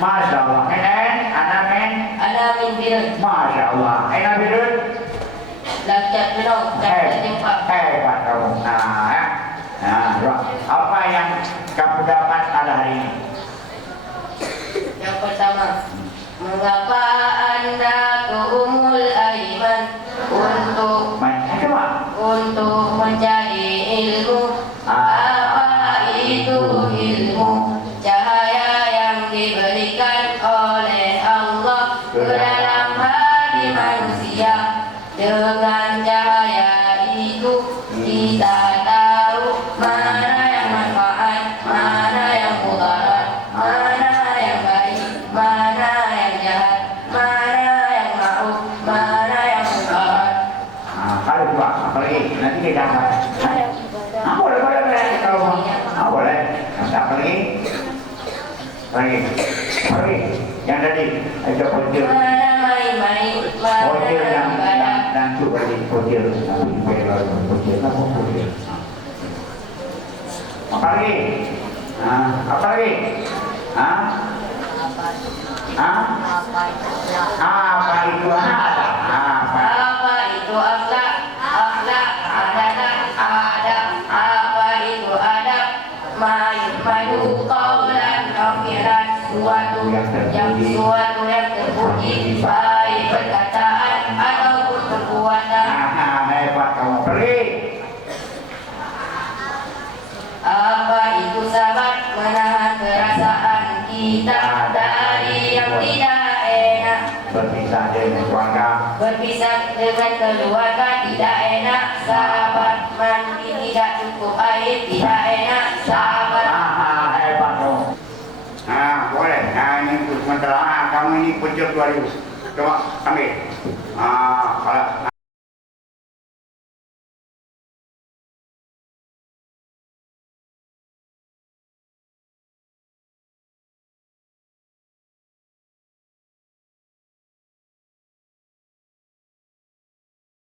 Masya Allah. Ana min birut. Masya Allah. Ana birut. Lakat menong. Hebat kamu. Nah, ya. Nah, apa yang kamu dapat pada hari ini? Yang pertama, mengapa Anda ke Umul Aiman untuk mencari ilmu? Apa itu ilmu? Cahaya yang diberikan oleh Allah ke dalam hati manusia. Dengan cahaya itu kita tahu mana yang manfaat, mana yang mudarat, mana yang baik, mana yang jahat, mana yang ma'ruf, mana yang mudarat. Kalau dua, apalagi nanti kita dapat. Boleh. Kalau boleh. Apa lagi? Lagi. Yang tadi ada pojil. Mana main-main, mana Pojil yang ibadah. dan juga di pojil. Pojil apa pojil? Apa lagi? Apa lagi? Apa itu ada? Apa itu akhlak? Akhlak adalah adab. Apa itu adab? Maju qaulan akhirat, suatu yang terpuji, baik perkataan ataupun perbuatan. Hebat kamu. Pergi. Apa itu sabar? Menahan perasaan kita dari yang tidak enak. Berpisah dengan keluarga. Berpisah dengan keluarga tidak enak. Sabar. Mandi tidak cukup air tidak enak. Sabar. Hebat kamu. Boleh. Ini sementara kamu ini pojok 2000. Coba ambil. Kalau